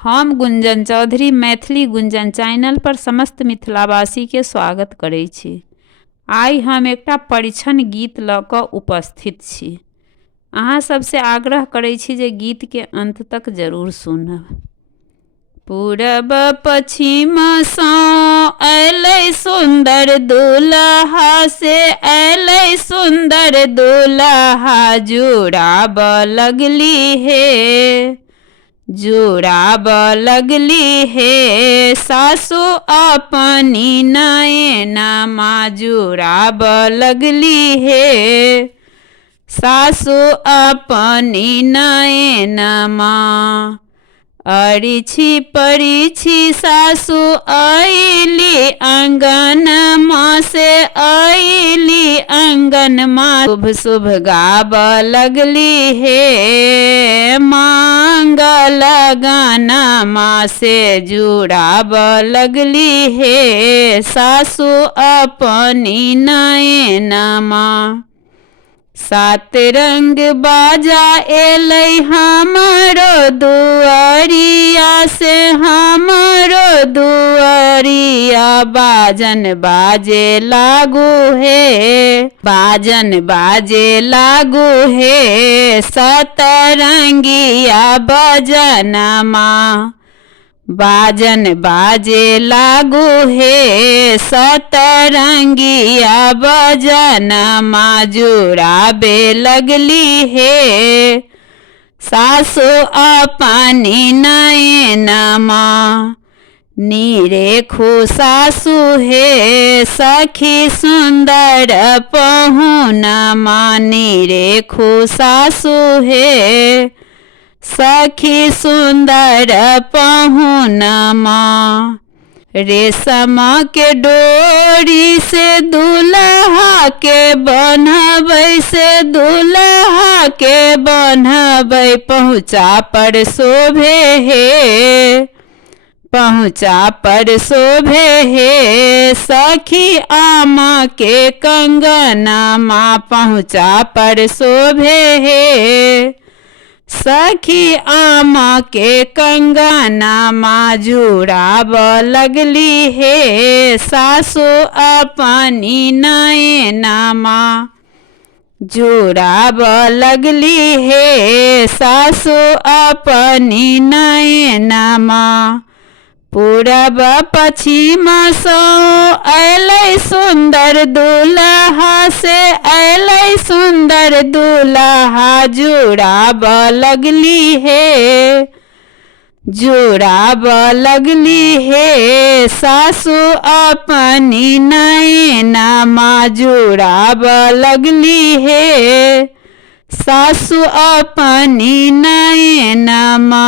हम गुंजन चौधरी मैथिली गुंजन चैनल पर समस्त मिथिलावासी के स्वागत करै छी। आइ हम एकटा परिछन गीत ल क उपस्थित छी। अहाँ सबसे आग्रह करै छी जे गीत के अंत तक जरूर सुनब। पूरब पश्चिम सँ अयलै सुंदर दुल्हा से अयलै सुंदर दुल्हा, जुड़ाब लगली हे जुड़ाब लगली हे सासु अपनी नैनमा, जुड़ाब लगली हे सासु अपनी नैनमा। अरिछि परिछि सासु अइली अंगनमा से अइली अंगनमा, शुभ शुभ गाब लगली हे मंगल गानमा से, जुड़ाब लगली हे सासु अपनी नैनमा। सात रंग बाजा एलै हमरो दुआरिया से हमरो दुआरिया, बाजन बाजे लागू हे बाजन बाजे लागू हे सतरंगिया बजनमा, बाजन बाजे लागू हे सतरंगिया बजनमा, जुड़ाबे लगली हे सासु अपनी नैनमा। निरेखु सासु हे सखी सुंदर पहुनमा, निरेखु सासु हे सखी सुंदर पहुनमा। रेशम के डोरी से दुल्हा के बन्हबै से दुल्हा के बन्हबै, पहुँचा पर शोभे हे पहुँचा पर शोभे हे सखी आमा के कंगनमा, पहुँचा पर शोभे हे सखी आमा के कंगनमा, जुड़ाब लगली हे सासु अपनी नैनमा, जुड़ाब लगली हे सासु अपनी नैनमा। पूरब पश्चिम सँ अयलै सुंदर दुल्हा से अयलै सुंदर दुल्हा, जुड़ाब लगली हे जुड़ाब लगली हे सासु अपनी नैनमा, जुड़ाब लगली हे सासु अपनी नैनमा।